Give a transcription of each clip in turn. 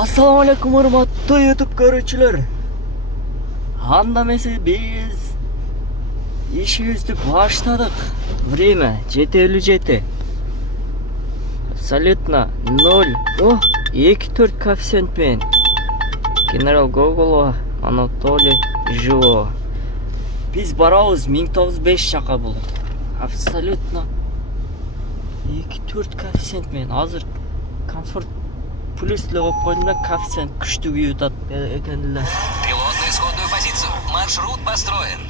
Assalomu alaykum hurmatli YouTube ko'ruvchilar. Анда biz işimizni başladık. Время 7:57. Абсолютно 0. О, 2-4 коэффициентмен. Генерал Гоголова, Анатолий Живо. Biz барабыз 1095 жака болот. Абсолютно 2-4 коэффициентмен. Азыр комфорт плюслі қойып қойдым да, коэффициент күшті күйетат екенлер. Пилот на исходную позицию. Маршрут построен.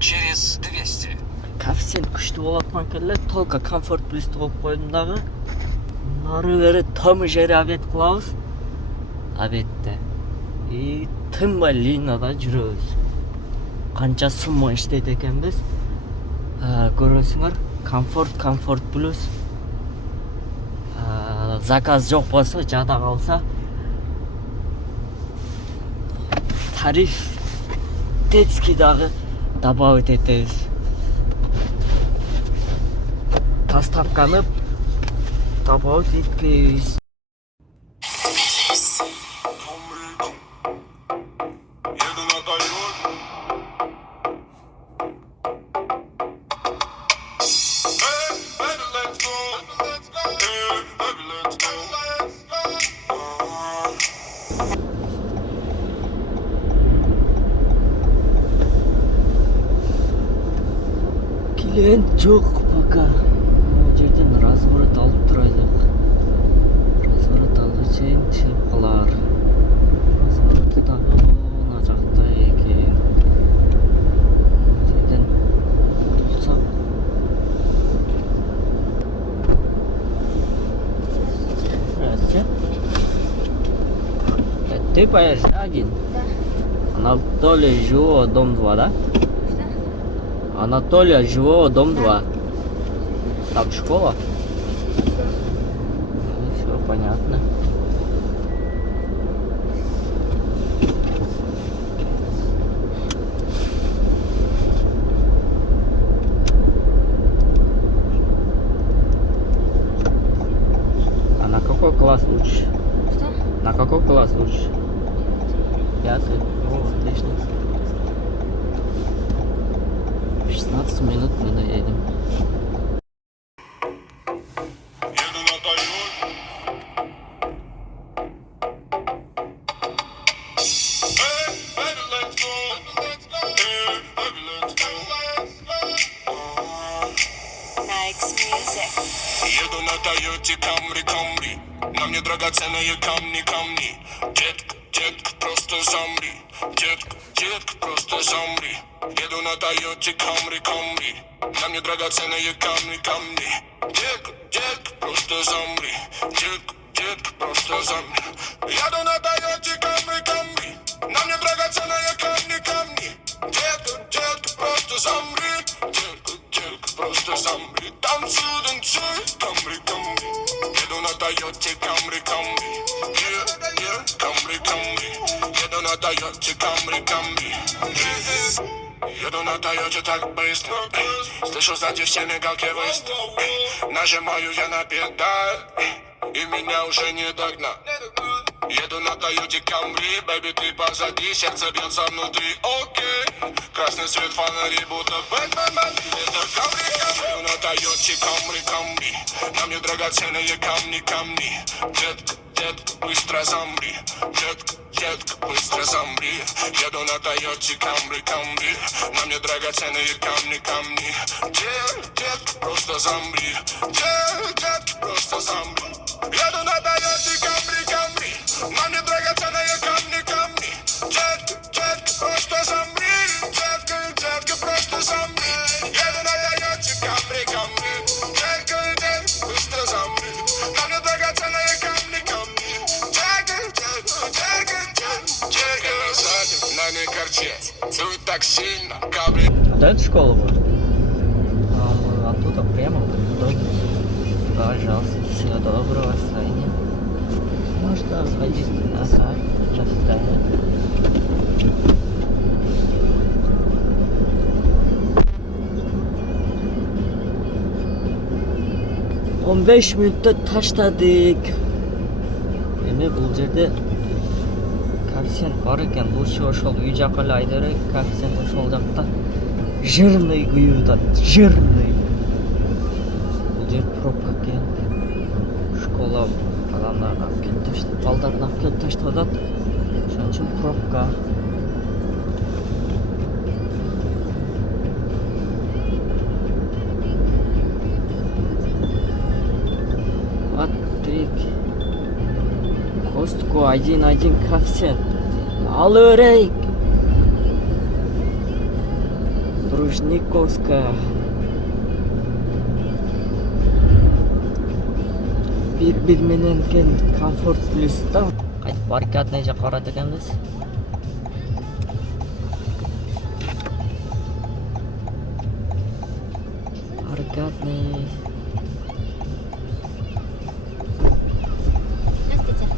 Через 200. Коэффициент күшті болатман келер, только комфорт плюсті қойып қойдым дағы. Нары бері тым жері обед қылабыз. Обедті. И тынбай линияда жүрөбүз. Қанша сумма иштейт экенбиз. Көрөсүңөр, комфорт плюс. Заказ жоқ болса, жада қалса, тариф детскийдағы добавить етеміз. Доставканы добавить етпейміз. Клиент жоқ пока. Жерден разворот алып турайлык. Разворот алгыч чыгып калар. Разворот дагы мына жакта экен. Жерден турсак. Здравствуйте. Ты поедешь один? Да. Анатолий Живого, дом 2, да? Анатолия Живого, дом 2. Там школа? Ну, все понятно. А на какой класс учишь? Что? На какой класс учишь? 5-й. О, отлично. 16 минут мы доедем. Еду на Тойоте Камри. На мне драгоценные камни. Детка, просто замри. Детка, просто замри. Еду на Тойоте Камри. На мне драгоценные камни. Детка, просто замри. Детка, просто замри. Еду на Тойоте Камри. На мне драгоценные камни. Детка, просто замри. Детка, просто замри. Танцуй, Камри. Еду на Тойоте Камри. Камри. Еду на Тойоте Камри. Еду на Тойоте так быстро. Слышу сзади все мигалки быстро. Нажимаю я на педаль, и меня уже не догнать. Еду на Тойоте Камри, бэби, ты позади, сердце бьется внутри, окей. Красный свет фонари, будто Бэтмен. Это Камри. Еду на Тойоте Камри. На мне драгоценные камни. Детка, быстро замри. Детка, быстро замри. Еду на Тойоте Камри. На мне драгоценные камни. Детка, просто замри. Детка, просто замри. Еду на Тойоте Камри. На мне драгоценные камни. Детка, просто замри. Детка, просто замри. Еду на Тойоте Камри. Детка, быстро замри. На мне драгоценные камни. На не корче, дует так сильно, Камри. Вот это школа была? А мы оттуда прямо в Пожалуйста, всего доброго, настроения. Можно сходить. Ага, до свидания. 15 minutda tashladik. эми бул жерде коэффициент бар экен. Лучше ошол үй жака эле айда берейик. Коэффициент ошол жакта жирный күйүп атат. Жирный. Бул жер пробка экен. Школа адамдарды алып келип таштап, балдарды алып келип таштап атат. Ошон үчүн пробка. Атрик. Костко 1.1 коэффициент. Алып берейик. Дружниковская. Bir менен кен комфорт плюс да. Кайтып баррикадный жакка барат экенбиз. Баррикадный.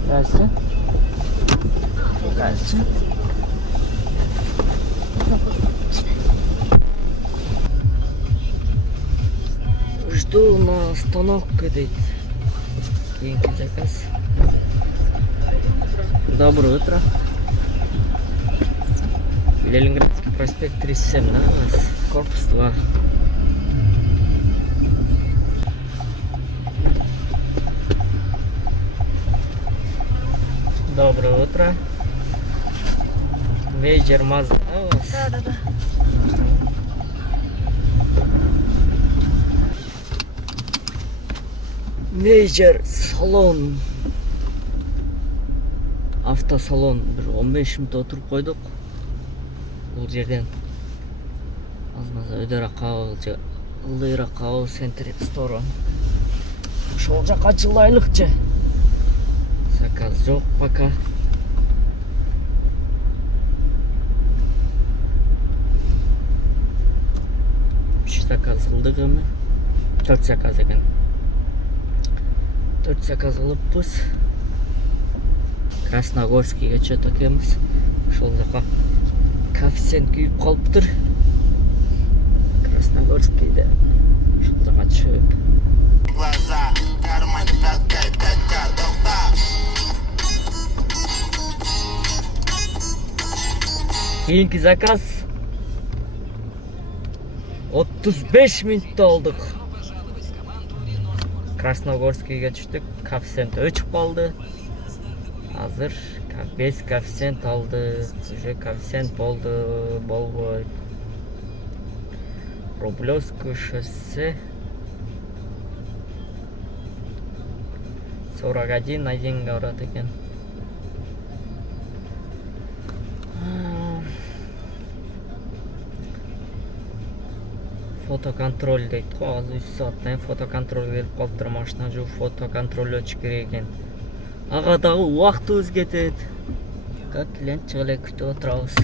Здравствуйте. Здравствуйте. Жду на остановке, дейт. Кейинки заказ. Доброе утро. Ленинградский проспект 37, да, у нас? Корпус 2. Доброе утро. Мейджор Мазда, да, у вас? Да. Мейджор салон. Автосалон. Bir 15 минут отуруп койдук. Бул жерден азыр өйдөрөөк кабыл же ылдыйраак кабыл Центр Store. Ошол жака жылайлыкчы. Заказ жок пока. Үч заказ кылдык эми. 4 заказ экен. 4 заказ кылыппыз. Красногорскийге чөт экенбиз. Ошол жака коэффициент күйүп калыптыр. Красногорскийде ошол жака чөп. Глаза, кармане 5К, долта. Кийинки заказ 35 минутта алдык. Красногорскийге түштүк. Коэффициент өчүп калды. Азыр 5 коэффициент алды. Уже коэффициент болбойт. Рублевское шоссе 41 барат экен. Фотоконтроль дейт го. Азыр 3 сааттан фотоконтроль келип калыптыр. Машина жууп фотоконтроль өтүш керек экен. Ага дагы убактыбыз кетет. Как клиент чыга эле күтүп отурабыз.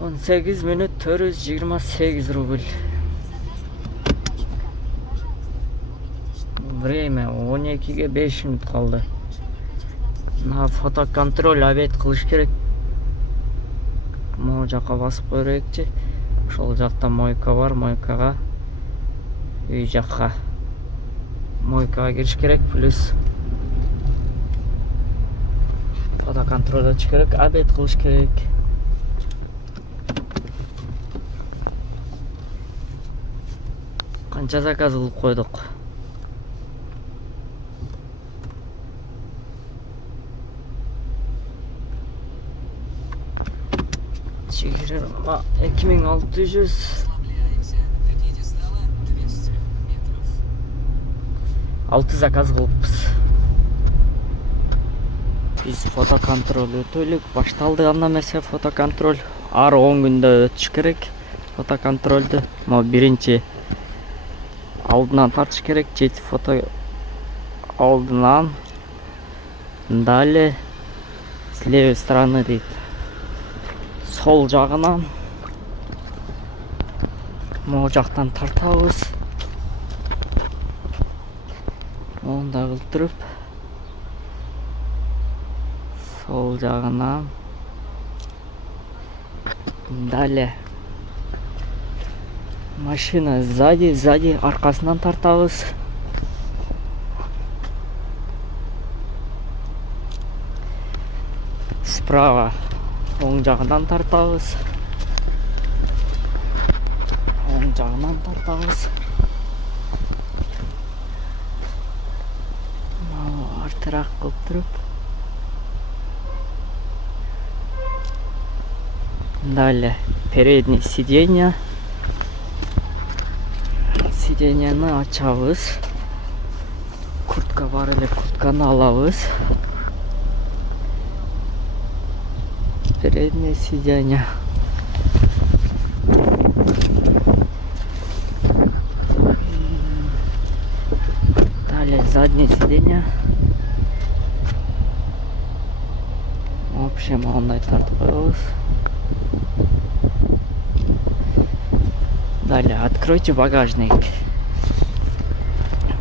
Он 8 минут 428 рубль. Время 12-ге 5 минут калды. На фотоконтроль обед кылыш керек. Могу жака басып койройкчу. Ошол жакта мойка бар, мойкага үй жакка мойкага кириш керек, плюс фотоконтроль өтүш керек, обед кылыш керек. Канча заказ кылып койдук? Чегирер 2600. 6 заказ кылыппыз. Биз фотоконтроль өтөлүк. Башталды анда эмесе фотоконтроль. Ар 10 күндө өтүш керек фотоконтролду. Могу биринчи алдынан тартыш керек. 7 фото алдынан. Далее с левой стороны дейт. Сол жагынан могу жактан тартабыз. Онда кылтырып сол жагынан далее Машина сзади аркасынан тартабыз. Справа оң жағынан тартабыз. Оң жағынан тартабыз. Артырақ қылып тұрып. Далее переднее сиденье. Сиденьені ачабыз. Куртка бар эле, куртканы алабыз. Переднее сиденье. Далее заднее сиденье. В общем, ондай тартып коебуз. Далее откройте багажник.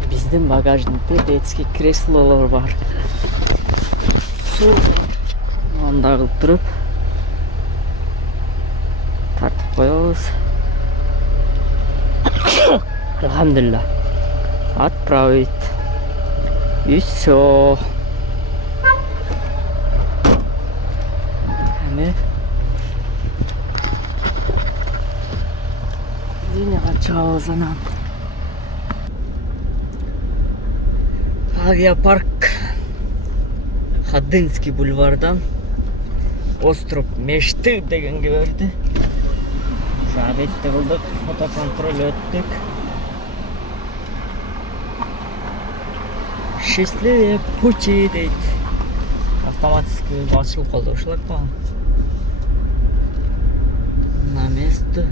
Биздин багажникте детский креслолор бар. Суу бар. Анда кылып туруп тартып коебуз. Алхамдулилlah. Отправить. И все. Чабыз анан. Авиапарк Ходынский бульвардан остров Мешты дегенге берди. Забетти кылдык, фотоконтроль өттүк. Счастливые пути дейт. Автоматически ачылып калды, ушулак па. На место.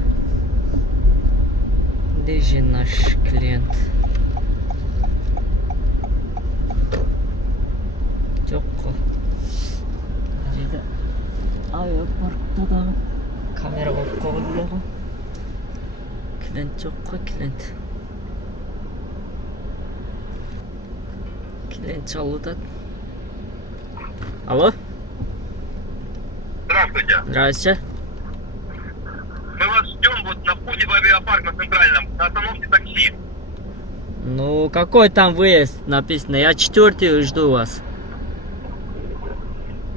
Где же наш клиент? Жокко. Жерде авиапаркта дагы камера коюп койгон эле. Клиент жокко, клиент. Клиент чалууда. Алло? Здравствуйте. Здравствуйте. Мы вас ждем вот на входе в авиапарк на центральном, на остановке такси. Ну, какой там выезд написано? Я 4-й жду вас.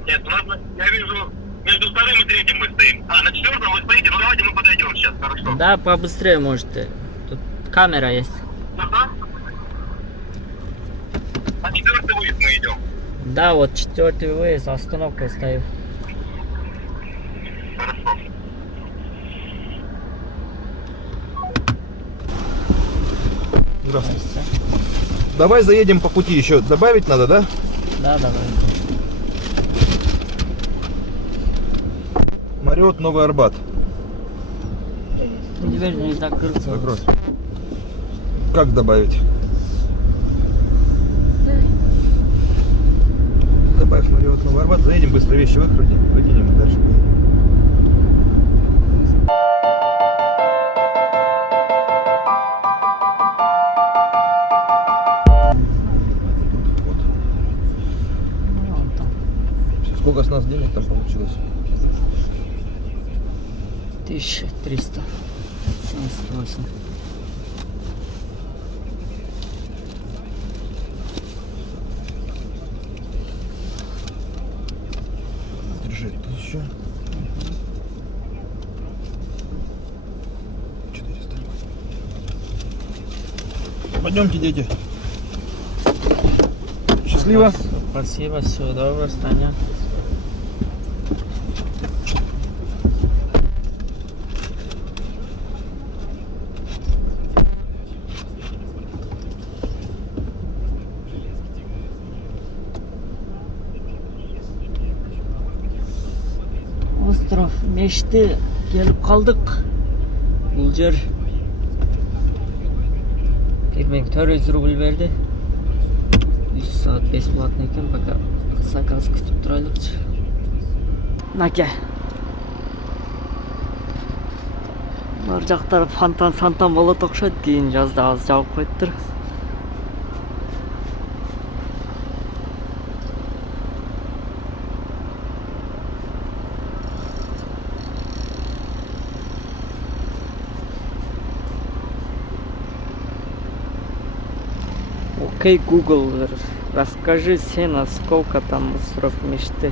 Нет, у нас, я вижу, между 2-м и 3-м мы стоим. А, на 4-м вы стоите? Ну давайте мы подойдем сейчас, хорошо? Да, побыстрее можете. Тут камера есть. Ага. На 4-й выезд мы идем. Да, вот 4-й выезд, остановка стою. Хорошо. Здравствуйте. Давай заедем по пути еще. Добавить надо, да? Да, давай. Мариот, Новый Арбат. Дверь не закрыться. Закрой. Как добавить? Добавь Мариот, Новый Арбат. Заедем быстро, вещи выкинем и дальше поедем. Сколько с нас денег там получилось? 1378. Держи, 1000. 400. Пойдемте, дети. Счастливо. Спасибо, всего доброго, Таня. Остров Мешти келип калдык. Бул жер 1400 рубль берди. 3 saat бесплатный экен, пока заказ күтүп турайлыкчы. Наке. Нар жактар фонтан болот окшойт, кийин жазда аз жаап коюптур. Окей, Google, расскажи сена, сколько там срок мечты.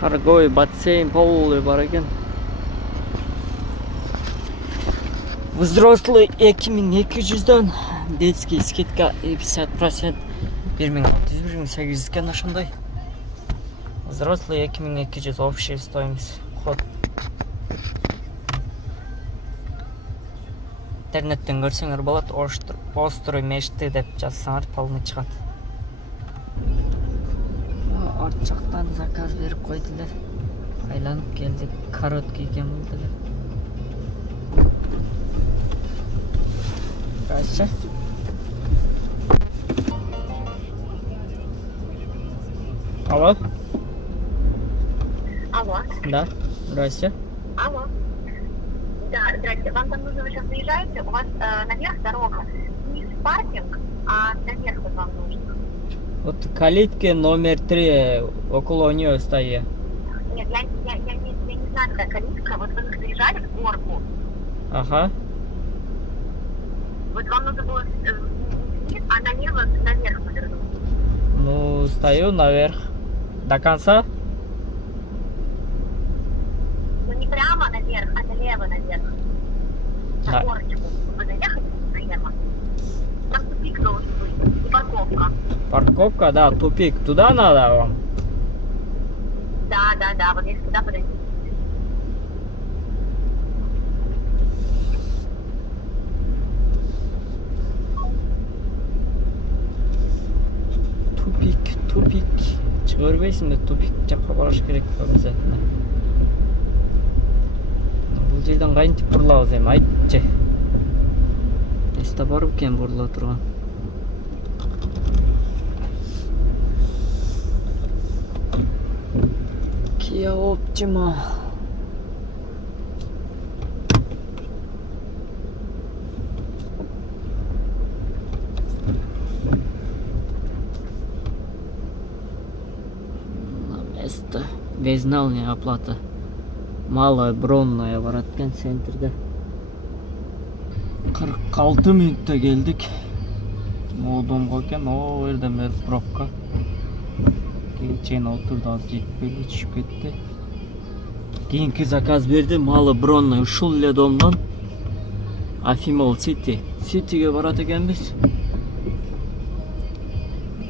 Торговый бассейн полный бар екен. Взрослый 2200'дан, детский скидка 50%, 1600 екен ошондай. Взрослый 2200, общая стоимость. Вход. Интернеттен көрсөңөр болот, острый мешти деп жазсаңар полный чыгат. Арт жактан заказ берип койдулар. Айланып келдик, короткий экен бул деле. Здрасте. Алло? Алло. Да, здрасте. Алло. Да, здрасте. Вам там нужно, вы сейчас заезжаете, у вас наверх дорога. Вниз паркинг, а наверх вот вам нужно. Вот калитки номер 3, около нее стою. Нет, я не знаю, какая калитка. Вот вы заезжали в горку. Ага. Вот вам нужно было вниз, а налево наверх повернуть. Ну, стою наверх. До конца? Ну не прямо наверх, а налево наверх. На Да. горочку. Вы заехали налево. Там тупик должен быть. И парковка. Парковка, да, тупик. Туда надо вам? Да, вот если туда подойдете. Тупик. Чыгарбайсың да тупик жакка барыш керек обязательно. Бул жерден кантип бурулабыз эми, айтчы. Эсте бар экен бурула турган. Kia Optima. На место. Безналная оплата. Малая бронная бар экен центрде. 46 мүнөттө келдик. Моодомго экен, о жерден бери пробка. Чейин отурду, азыр жетпейли, түшүп кетти. Кийинки заказ берди, малы бронный ушул эле домдон Афимол Ситиге барат экенбиз.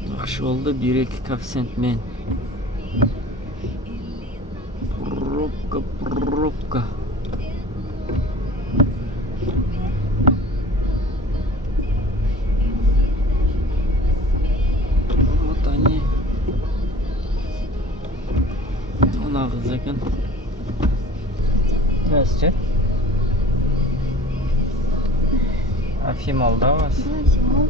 Жакшы болду, 1-2 коэффициент менен. Пробка. Вот они. Нагыз экен. Здравствуйте. Афимол, да, у вас? Да, Афимол.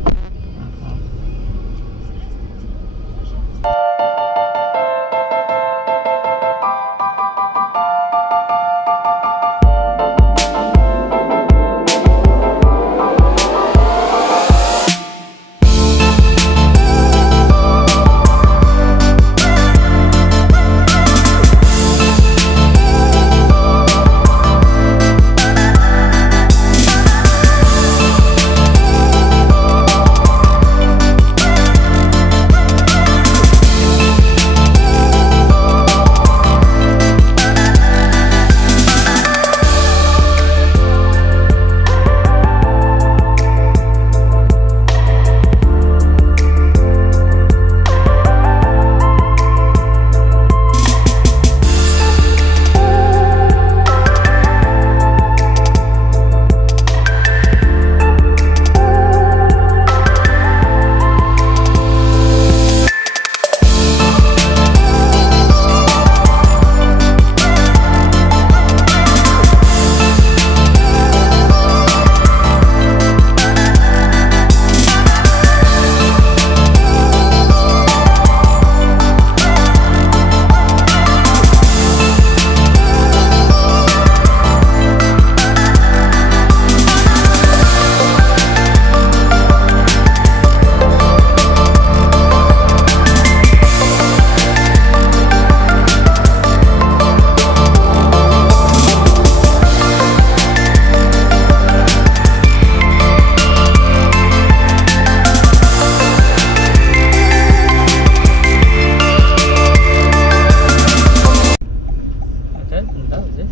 да, вот здесь?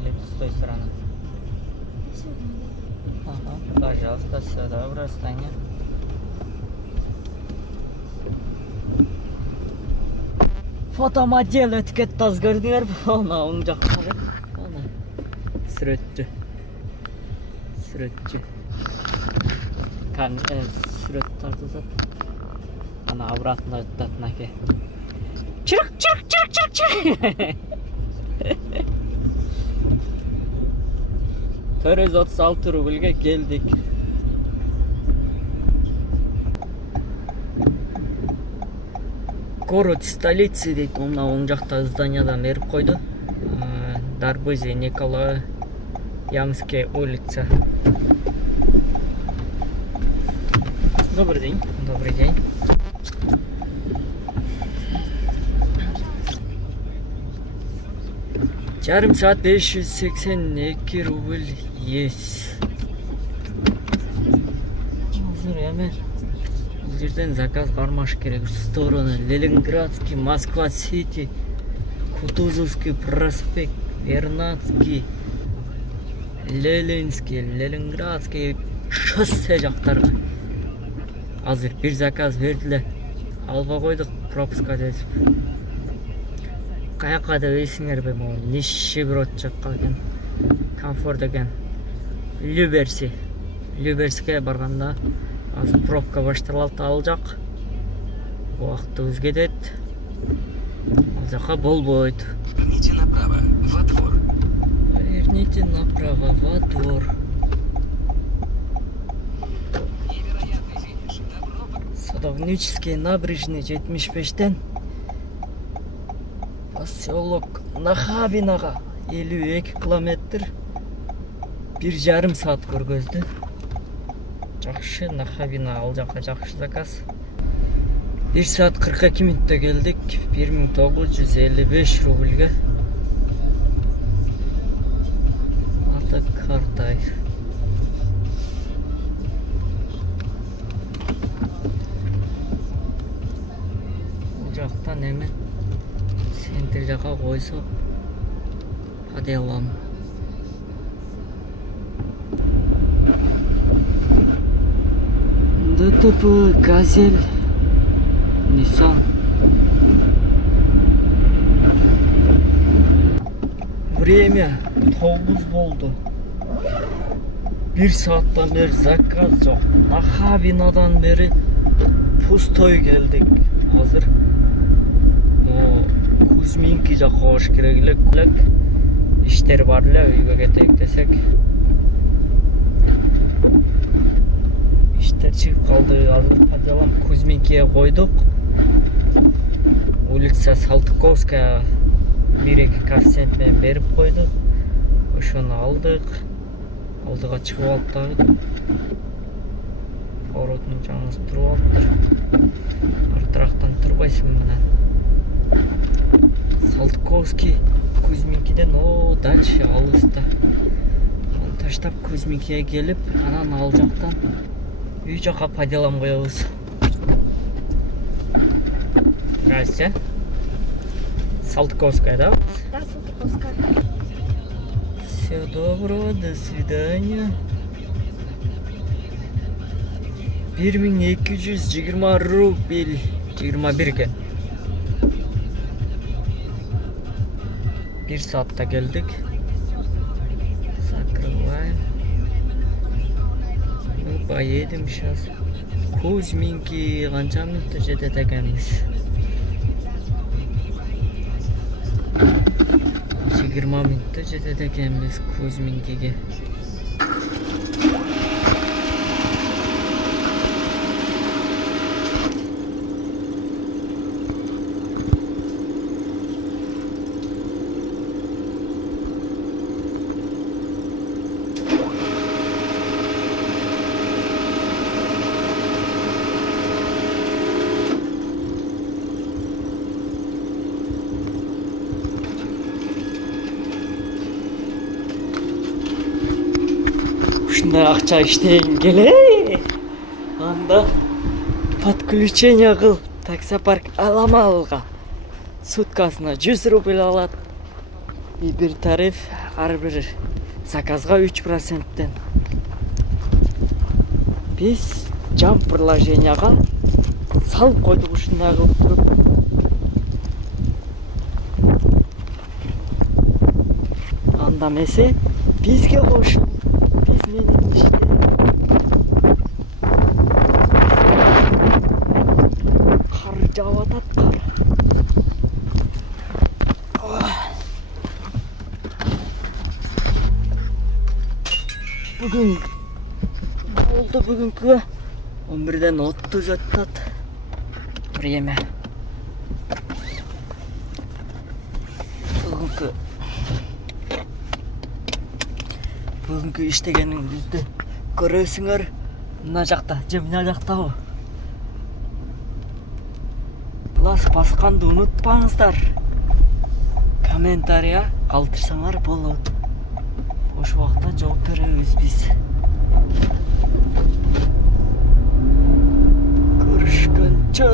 Или с той стороны? Ага, пожалуйста, все, доброе состояние. Фотомодель өтіп кетті аз көрдіңдер бе? Ана оң жақтағы. Ана суретші. Сурет тартылды. Ана обратно өттатын әке. Чырық. 436 рубльге келдік. Город столицы дейді, мына оң жақта зданиядан беріп қойды. Дарбызи Николай Ямская улица. Добрый день. Добрый день. Жарым саат 582 рубль есть. Hazır hemen. Bu жерден заказ қармаш керек. В сторону Ленинградский, Москва-Сити, Кутузовский проспект, Вернадский, Ленинский, Ленинградский шоссе жақтарға. Азыр bir заказ берділер. Алба қойдық, пропуска десіп. Қаяққа да өйсіңер бе, бұл нищеброд жаққа екен. Комфорт екен. Люберскіге барғанда азыр пробка башталды ал жақ. Уақытты өзгедет. Ал жаққа болбойды. Поверните направо, во двор. Поверните направо, во двор. Невероятный финиш. Добро Садовнический набережный 75-тен поселок Нахабинаға 52 километр 1,5 саат көргөздү. Жақшы, Нахабина ал жаққа жақшы заказ. 1 саат 42 минутта келдік. 1955 рубльге. Ата Картай. Бұл жақтан емен центр жаққа қойсақ по делам. ДТП, Газель, Nissan. Время 9 болды. 1 сааттан бері заказ жоқ. Нахабинадан бері пустой келдік. Hazır Kuzminki жаққа қош керегілік. İşler бар ле, үйге кетейік десек. İşler шығып қалды. Hazır падалам Кузминкиге қойдық. Улица Салтыковская 1-2 коэффициентмен беріп қойды. Ошоны алдық. Алдыға шығып алып поворотның жаңыз тұрып алыптыр. Артырақтан тұрбайсың мұнан. Салтыковский Кузминкиден дальше алыста. Таштап Кузминкиге келіп, анан ал жақтан үй жаққа паделам қоябыз. Здрасте. Салтыковская, да? Да, Салтыковская. Все доброго, до свидания. 1220 рубль 21 екен. 1 саатта келдік. Закрываем. Мы поедем сейчас. Кузминки қанша минутта жетет екенбіз. 20 минутта жетет екенбіз Кузминкиге. Ушундай акча иштейин келе. Анда подключение кыл таксопарк Аламалга. суткасына 100 рубль алат. И бир тариф ар бир заказга 3%. Биз жам приложенияга салып койдук ушундай кылып туруп. Анда эмесе бизге кошул. Биз менен иште. Кар жаап атат, кар. Бүгүн болду бүгүнкү 11-ден 30 өтөт. Время. Бүгүнкү иштегениңизди көрөсүңөр мына жакта же мына жактабы. Лайк басканды унутпаңыздар. Комментария калтырсаңар болот. Ошол убакта жооп беребиз биз. Көрүшкөнчө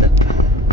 деп.